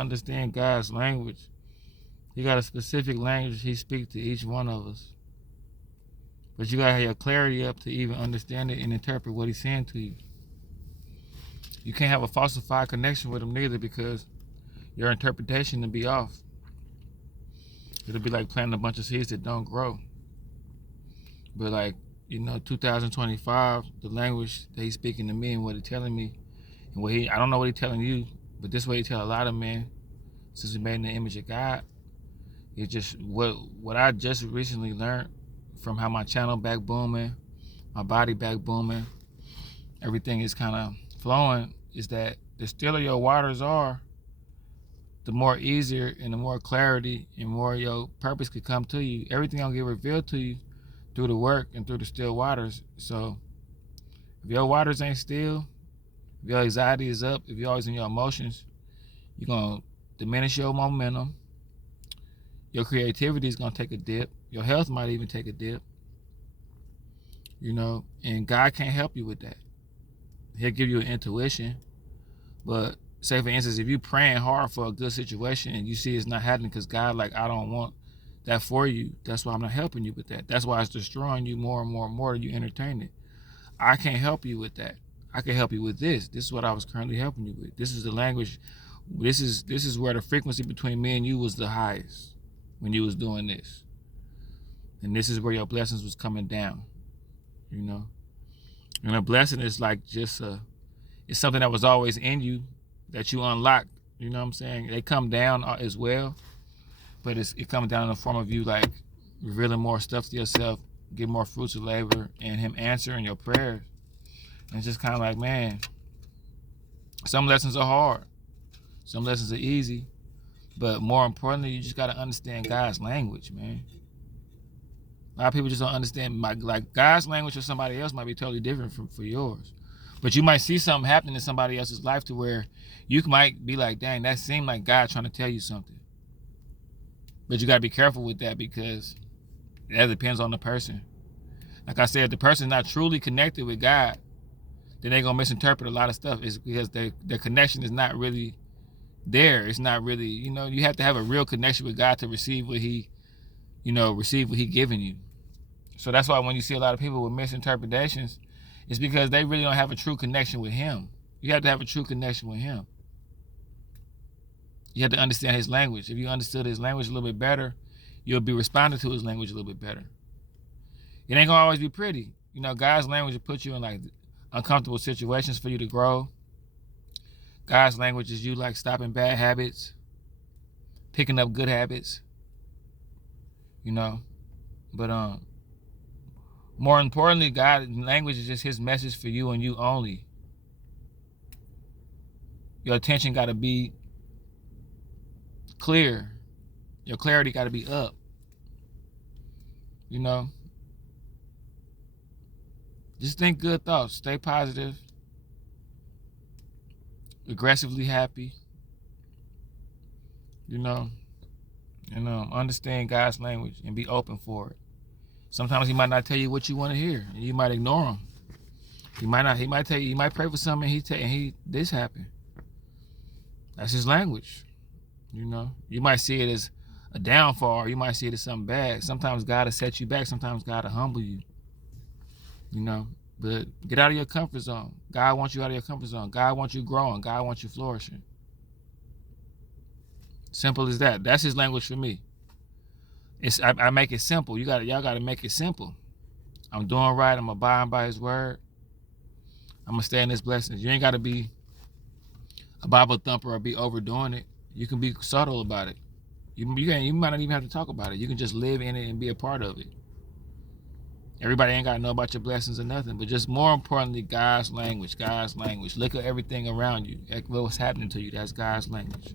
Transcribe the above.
understand God's language. He got a specific language he speaks to each one of us. But you gotta have your clarity up to even understand it and interpret what he's saying to you. You can't have a falsified connection with him neither, because your interpretation will be off. It'll be like planting a bunch of seeds that don't grow. But like, 2025, the language that he's speaking to me and what he's telling me, and I don't know what he's telling you, but this way he tell a lot of men, since we made in the image of God. It's just what I just recently learned from how my channel back booming, my body back booming, everything is kind of flowing, is that the stiller your waters are, the more easier and the more clarity and more your purpose could come to you. Everything will get revealed to you through the work and through the still waters. So if your waters ain't still, if your anxiety is up, if you're always in your emotions, you're going to diminish your momentum. Your creativity is going to take a dip. Your health might even take a dip. And God can't help you with that. He'll give you an intuition. But say, for instance, if you're praying hard for a good situation and you see it's not happening because God, I don't want that for you, that's why I'm not helping you with that. That's why it's destroying you more and more and more that you entertain it. I can't help you with that. I can help you with this. This is what I was currently helping you with. This is the language. This is where the frequency between me and you was the highest when you was doing this. And this is where your blessings was coming down, And a blessing is like just it's something that was always in you that you unlocked. You know what I'm saying? They come down as well, but it comes down in the form of you revealing more stuff to yourself, get more fruits of labor, and him answering your prayers. And it's just kind of like, man, some lessons are hard, some lessons are easy, but more importantly, you just got to understand God's language, man. A lot of people just don't understand, God's language or somebody else might be totally different for yours. But you might see something happening in somebody else's life to where you might be like, dang, that seemed like God trying to tell you something. But you got to be careful with that, because that depends on the person. Like I said, if the person's not truly connected with God, then they're going to misinterpret a lot of stuff. It's because their connection is not really there. It's not really, you have to have a real connection with God to receive what he giving you. So that's why when you see a lot of people with misinterpretations, it's because they really don't have a true connection with him. You have to have a true connection with him. You have to understand his language. If you understood his language a little bit better, you'll be responding to his language a little bit better. It ain't gonna always be pretty. God's language will put you in uncomfortable situations for you to grow. God's language is you stopping bad habits, picking up good habits. But more importantly, God's language is just his message for you and you only. Your attention got to be clear. Your clarity got to be up. Just think good thoughts. Stay positive. Aggressively happy. Understand God's language and be open for it. Sometimes he might not tell you what you want to hear, and you might ignore him. He might tell you, he might pray for something, and this happened. That's his language. You might see it as a downfall, or you might see it as something bad. Sometimes God will set you back. Sometimes God will humble you. But get out of your comfort zone. God wants you out of your comfort zone. God wants you growing. God wants you flourishing. Simple as that. That's his language for me. I make it simple. Y'all gotta make it simple. I'm doing right. I'm abiding by his word. I'm gonna stay in his blessings. You ain't gotta be a Bible thumper or be overdoing it. You can be subtle about it. You might not even have to talk about it. You can just live in it and be a part of it. Everybody ain't gotta know about your blessings or nothing, but just more importantly, God's language. God's language. Look at everything around you. What's happening to you. That's God's language.